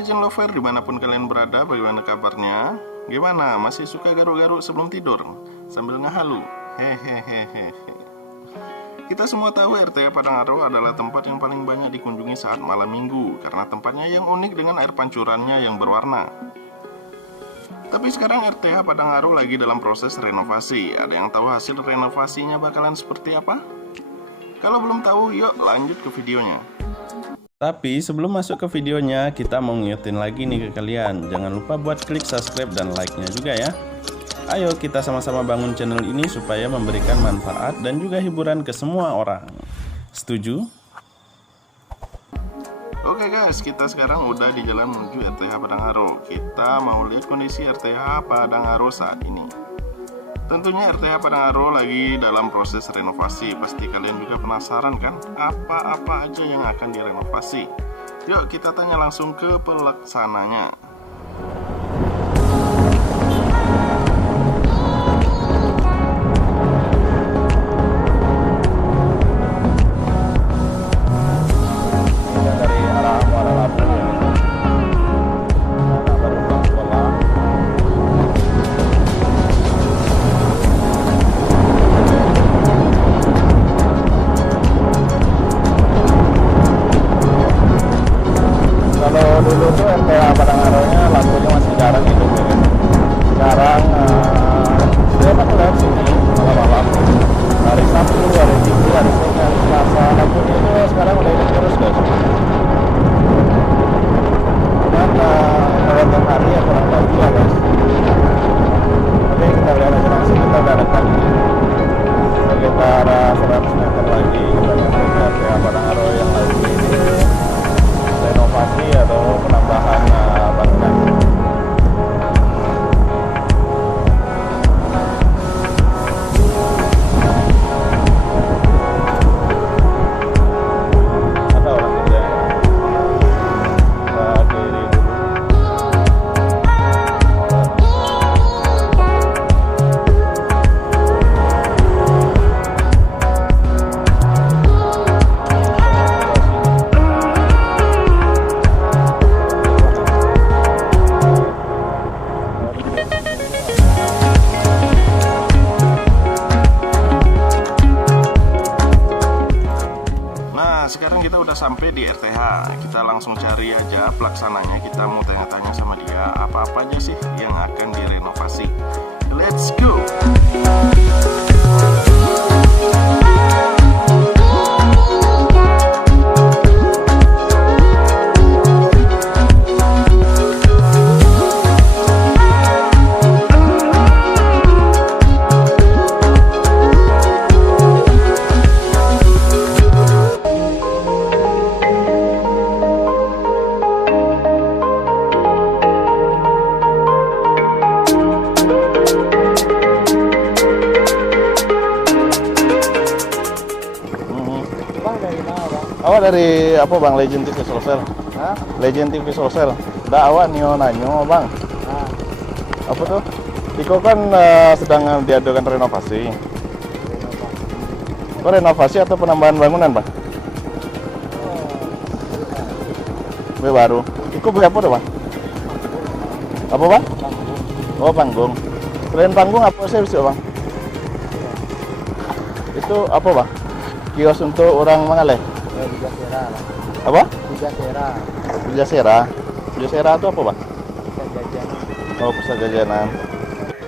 Legend Lover dimanapun kalian berada, bagaimana kabarnya? Gimana, masih suka garuk-garuk sebelum tidur? Sambil ngehalu? Hehehehe. Kita semua tahu RTA Padangaro adalah tempat yang paling banyak dikunjungi saat malam minggu karena tempatnya yang unik dengan air pancurannya yang berwarna. Tapi sekarang RTA Padangaro lagi dalam proses renovasi. Ada yang tahu hasil renovasinya bakalan seperti apa? Kalau belum tahu, yuk lanjut ke videonya. Tapi sebelum masuk ke videonya, kita mau ngingetin lagi nih ke kalian. Jangan lupa buat klik subscribe dan like-nya juga ya. Ayo kita sama-sama bangun channel ini supaya memberikan manfaat dan juga hiburan ke semua orang. Setuju? Oke guys, kita sekarang udah di jalan menuju RTH Padangaro. Kita mau lihat kondisi RTH Padangaro saat ini. Tentunya RTH Padangaro lagi dalam proses renovasi. Pasti kalian juga penasaran kan, apa-apa aja yang akan direnovasi. Yuk kita tanya langsung ke pelaksananya. Dulu tuh RTH Padangaro-nya lampunya masih jarang gitu kan. Sekarang dia pas lewat sini malam-malam, hari Sabtu, hari Minggu, hari Senin, hari Selasa, lampunya itu sekarang udah hidup terus guys. Cuman kalau tiap hari ya kurang lebih ya guys. Oke, kita lihat aja langsung, kita udah dekat sekitar 100 meter lagi kita nyampe ke RTH Padangaro yang lagi ini renovasi atau penambahan bangunan. Ada orang kerja. Kita kiri dulu. Sekarang kita udah sampai di RTH. Kita langsung cari aja pelaksananya. Kita mau tanya-tanya sama dia apa-apa aja sih yang akan direnovasi. Let's go. Awak dari apa bang? Legend TV Solsel? Hah? Legend TV Solsel. Dah awak nanyo bang. Nah. Apa tuh? Iko kan sedang diadakan renovasi. Kok renovasi atau penambahan bangunan bang? Baru. Iko beli apa tuh bang? Apa bang? Oh panggung. Selain panggung apa sih bisa bang? Itu apa bang? Kios untuk orang Mangaleh? Pujasera. Apa? Pujasera. Pujasera. Pujasera itu apa, Bang? Pusat jajanan. Oh, pusat jajanan.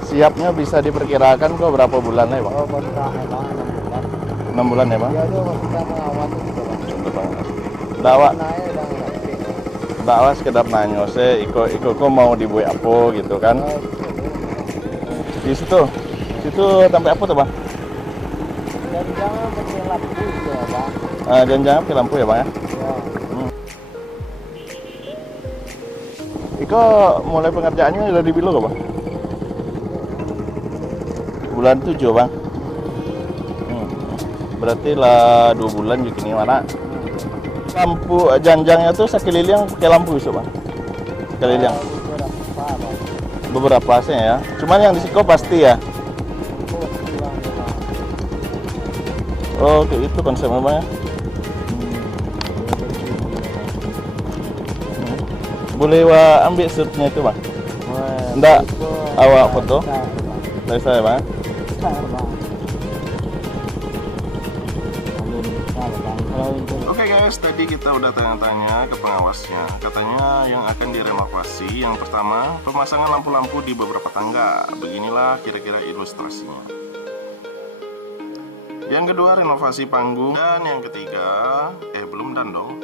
Siapnya bisa diperkirakan kok berapa bulan ya, Bang? Oh, kontrak emang 6 bulan. 6 bulan ya, Bang? Iya, tuh kita mengawal itu juga, Bang. Itu, Bang. Dakwah Naik udah ngerti. dakwah sekedar nanyo iko kok mau dibuat apa gitu kan. Oh, Di situ sampai apa tuh, Bang? dan jangan pakai lampu juga, Bang. Jangan pakai lampu ya, Bang ya? Ya. Iko mulai pengerjaannya udah di Bilo kok, Bang? Bulan 7, Bang. Berarti lah 2 bulan juga ini mana? Lampu janjangnya tuh sekeliling pakai lampu iso, Bang? Sekeliling. Beberapa sih ya. Cuman yang di Siko pasti ya. Oh, kayak itu konsepnya, Bang ya. Boleh wa ambil shootnya itu bang? Nggak, awak foto? Dari saya bang. Oke guys, tadi kita udah tanya-tanya ke pengawasnya. Katanya yang akan direnovasi yang pertama pemasangan lampu-lampu di beberapa tangga. Beginilah kira-kira ilustrasinya. Yang kedua renovasi panggung, dan yang ketiga belum dan dong.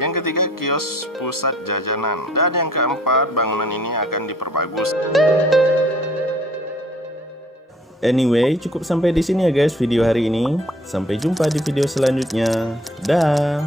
Yang ketiga kios pusat jajanan, dan yang keempat bangunan ini akan diperbagus. Anyway, cukup sampai di sini ya guys video hari ini. Sampai jumpa di video selanjutnya. Dah.